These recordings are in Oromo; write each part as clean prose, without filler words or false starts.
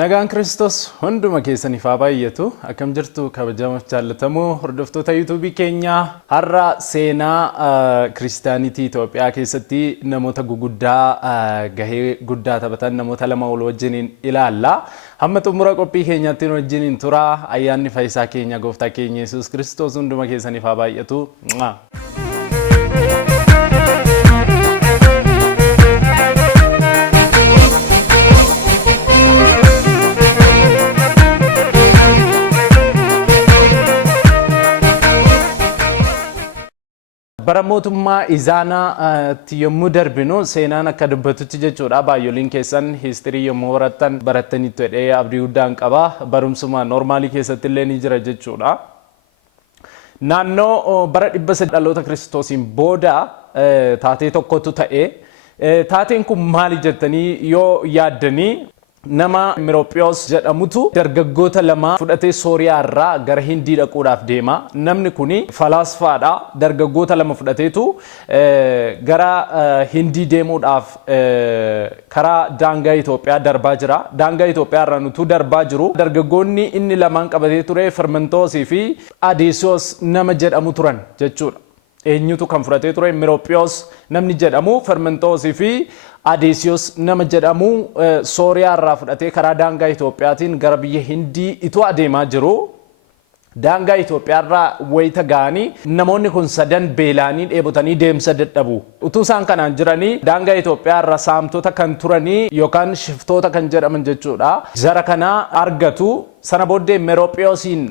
Nagaan Kiristoos hunduma keessaniif haa baay'atu. Akkam jirtu kabajamoo jaallatamoo hordoftoota YouTube keenyaa. Har'a seenaa Kiristaanitii Itoophiyaa keessatti namoota guguddaa gahee guddaa taphatan namoota lama wal wajjiniin ilaalla. Hamma xumura qophii keenyaatti wajjiniin tura. Ayyaanni fayyisaa keenya Gooftaa keenya Yesuus Kiristoos hunduma keessaniif haa baay'atu. Bara mootummaa Izaanaa yommuu darbinu seenaan akka dubbatutti jechuudha. Baay'ooliin keessan histirii yommuu barattanitti jedhee abdii guddaan qaba. Barumsuma noormaalii keessatti illee ni jira jechuudha. Naannoo bara 100 dhaloota Kiristoosiin booda taatee tokkotu ta'e. Taateen kun maali jettanii yoo yaaddanii nama Mirophios jedhamutu dargaggoota lama fudhatee Sooriyaa irraa gara Hindii dhaquudhaaf deema. Namni kuni falaasfaadha. Dargaggoota lama fudhateetu gara Hindii deemuudhaaf karaa daangaa Itoophiyaa darbaa jira. Daangaa Itoophiyaa irraa nutu darbaa jiru. Dargaggoonni inni lamaan qabatee ture Fermentoosii fi Adeesiyoos nama jedhamu turan jechuudha. Eenyutu kan fudhatee ture Mirophios namni jedhamu Fermentoosii fi Adeesiyoos nama jedhamu Sooriyaa irraa fudhatee karaa daangaa Itoophiyaatiin gara biyya Hindii itoo adeemaa jiru. Daangaa Itoophiyaa irraa wayita ga'anii namoonni kun sadan beelaanii dheebotanii deemsa dadhabu. Utuu isaan kanaan jiranii daangaa Itoophiyaa irraa saamtota kan turanii yookaan shiftoota kan jedhaman jechuudha. Jara kana argatu. Sana booddee Mirophiyoosiin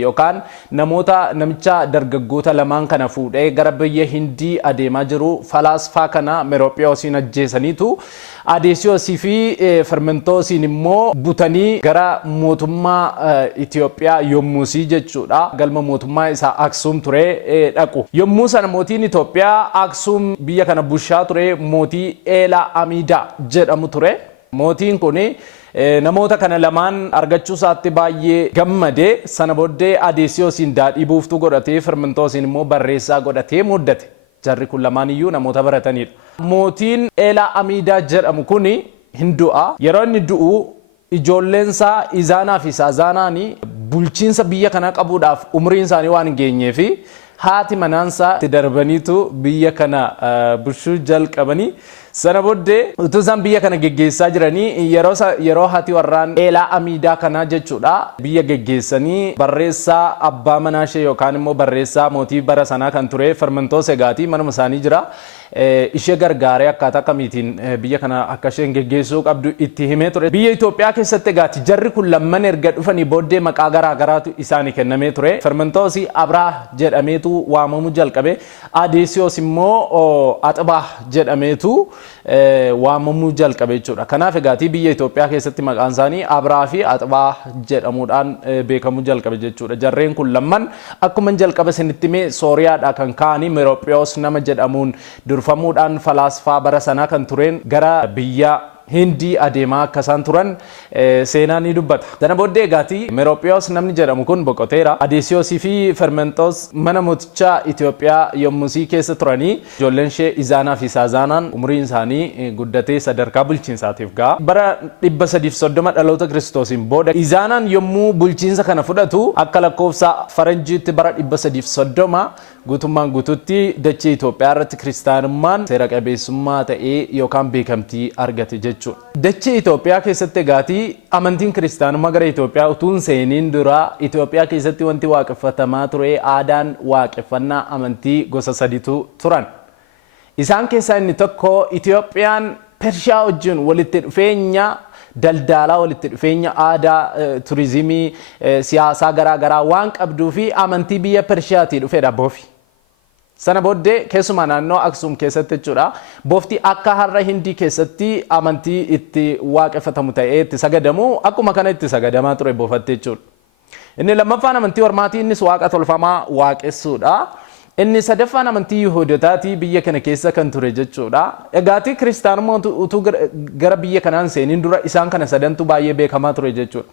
yookaan namicha dargaggoota lamaan kana fuudhee gara biyya Hindii adeemaa jiru falaasfaa kana Mirophiyoosiin ajjeesaniitu Adeesiyoosii fi Fermentoosiin immoo butanii gara mootummaa Itoophiyaa yommusii jechuudha. Galma mootummaa isaa Aksuum ture dhaqu. Yommuu sana mootiin Itoophiyaa Aksuum biyya kana bushaa ture mootii Eelaa Amiidaa jedhamu ture. Mootiin kuni namoota kana lamaan argachuu isaatti baay'ee gammade. Sana booddee Adeesiyoosiin daadhii buuftuu godhatee Fermentoosiin immoo barreessaa godhatee muddate. Jarri kun lamaan iyyuu namoota baratanidha. Mootiin Eelaa Amiidaa jedhamu kuni hin du'a. Yeroo inni du'u ijoolleensaa Izaanaa fi Saazaanaanii bulchiinsa biyya kana qabuudhaaf umriin isaanii waan hin geenyeefi haati manaansaa itti darbaniitu biyya kana bushuu jalqabanii. Sana booddee utuu isaan biyya kana geggeessaa jiranii yeroo haati warraan Eelaa Amiidaa kana jechuudha biyya geggeessanii barreessaa abbaa manaa ishee yookaan immoo barreessaa mootii bara sanaa kan ture Fermentoos egaati manuma isaanii jira. Ishee gargaaree akkaataa kamiitiin biyya kana akka isheen geggeessuu qabdu itti himee ture. Biyya Itoophiyaa keessatti egaati jarri kun lamman erga dhufanii booddee maqaa garaa garaatu isaanii kennamee ture. Fermentoosii Abraa jedhameetu waamamuu jalqabe. Adeesiyoos immoo Axibaa jedhameetu waamamuu jalqabe jechuudha. Kanaaf egaati biyya Itoophiyaa keessatti maqaan isaanii Abraa fi Axibaa jedhamuudhaan beekamuu jalqabe jechuudha. Jarreen kun lamman akkuma jalqaba isinitti himee Sooriyaadhaa kan ka'anii Mirophiyoos nama jedhamuun durfamuudhaan falaasfaa bara sanaa kan tureen gara biyya Hindii adeemaa akka isaan turan seenaan ni dubbata. Sana booddee egaati Mirophiyoos namni jedhamu kun boqoteera. Adeesiyoosii fi Fermentoos mana mootichaa Itoophiyaa yommusii keessa turanii ijoolleen ishee Izaanaa fi Saazaanaan umriin isaanii guddatee sadarkaa bulchiinsaatiif ga'a. Bara 330 dhaloota Kiristoosiin booda Izaanaan yommuu bulchiinsa kana fudhatu akka lakkoofsa faranjiitti bara 330 guutummaan guututti dachee Itoophiyaa irratti kiristaanummaan seera qabeessummaa ta'ee yookaan beekamtii argate jechuudha. Dachee Itoophiyaa keessatti egaati amantiin kiristaanummaa gara Itoophiyaa utuun seeniin dura Itoophiyaa keessatti wanti waaqeffatamaa ture aadaan waaqeffannaa amantii gosa sadiitu turan. Isaan keessaa inni tokko Itoophiyaan Pershiyaa wajjin walitti dhufeenya daldalaa walitti dhufeenya aadaa turizimii siyaasaa garaa garaa waan qabduu fi amantii biyya Pershiyaatii dhufeedha boofi. Sana booddee keessumaa naannoo Aksuum keessatti jechuudha. Boofti akka har'a Hindii keessatti amantii itti waaqeffatamu ta'ee itti sagadamu akkuma kana itti sagadamaa ture boofatte jechuudha. Inni lammaffaan amantii Ormaatii innis waaqa tolfamaa waaqessuudha. Inni sadaffaan amantii Yihuudotaatii biyya kana keessa kan ture jechuudha. Egaati kiristaanummaa utuu gara biyya kanaan seeniin dura isaan kana sadantu baay'ee beekamaa ture jechuudha.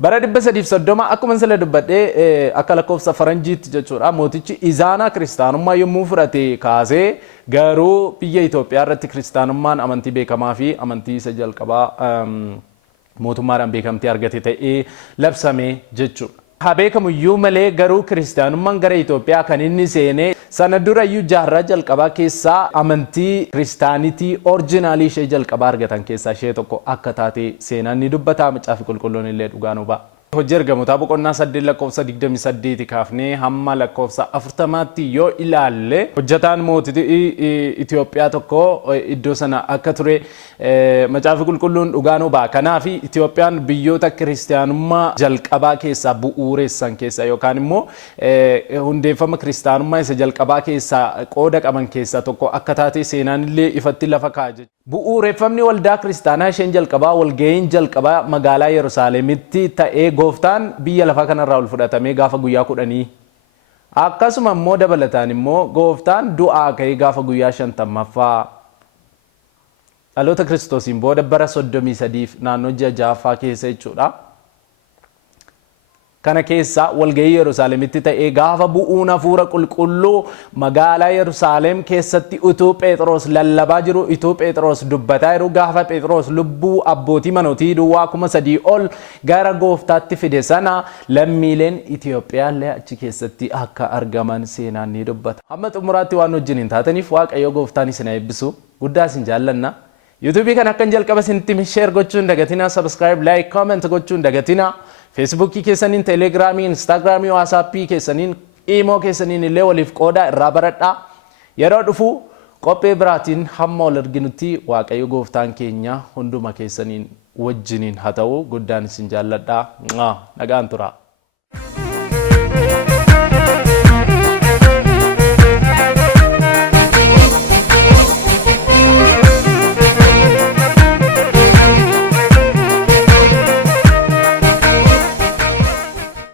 Bara 330 akkuma sila dubbadhee akka lakkoofsa faranjiitti jechuudha. Mootichi Izaanaa kiristaanummaa yommuu fudhate kaasee garuu biyya Itoophiyaa irratti kiristaanummaan amantii beekamaa fi amantii isa jalqabaa mootummaadhaan beekamtii argate ta'ee labsame jechuudha. Haa beekamuyyuu malee garuu kiristaanummaan gara Itoophiyaa kan inni seenee sana durayyuu jaarraa jalqabaa keessaa amantii kiristaanitii orjinaalii ishee jalqabaa argatan keessaa ishee tokko akka taate seenaan ni dubbata. Macaafa qulqulluun illee dhugaa nu ba'a. Hojii ergamootaa boqonnaa 8 lakkoofsa 28 kaafnee hamma lakkoofsa 40tti yoo ilaalle hojjetaan mootii Itoophiyaa tokko iddoo sana akka ture macaafa qulqulluun dhugaa nu ba'a. Kanaaf Itoophiyaan biyyoota kiristaanummaa jalqabaa keessaa bu'uureessan keessaa yookaan immoo hundeeffama kiristaanummaa isa jalqabaa keessaa qooda qaban keessaa tokko akka taate seenaan illee ifatti lafa kaa'a. Bu'uureffamni waldaa kiristaanaa isheen jalqabaa walga'iin jalqabaa magaalaa Yerusaalemitti ta'ee gooftaan biyya lafaa kanarraa ol fudhatamee gaafa guyyaa 10 akkasuma immoo dabalataan immoo gooftaan du'aa ka'ee gaafa guyyaa 50ffaa dhaloota kiristoosiin booda bara 33 naannoo ji'a 6ffaa keessa jechuudha. Kana keessa walga'ii Yerusaalemitti ta'ee gaafa bu'uun hafuura qulqulluu magaalaa Yerusaalem keessatti utuu Phexros lallabaa jiru utuu Phexros dubbataa jiru gaafa Phexros lubbuu abbootii manootii duwwaa 3,000 ol gara gooftaatti fide sana lammiileen Itoophiyaa illee achi keessatti akka argaman seenaan ni dubbata. Hamma xumuraatti waan wajjin taataniif Waaqayyo gooftaan isin eebbisu guddaa isin jaallanna. YouTube kan akkan jalqaba isinitti share gochuun dagatina, subscribe, like, comment gochuun dagatina. Facebook keessaniin, Telegram, Instagram, WhatsApp keessaniin, Imo keessaniin illee waliif qooda irraa baradhaa. Yeroo dhufu qophii biraatiin hamma wal arginutti Waaqayyo gooftaan keenya hunduma keessaniin wajjiniin haa ta'u. Guddaan isin jaalladhaa. Nagaan tura.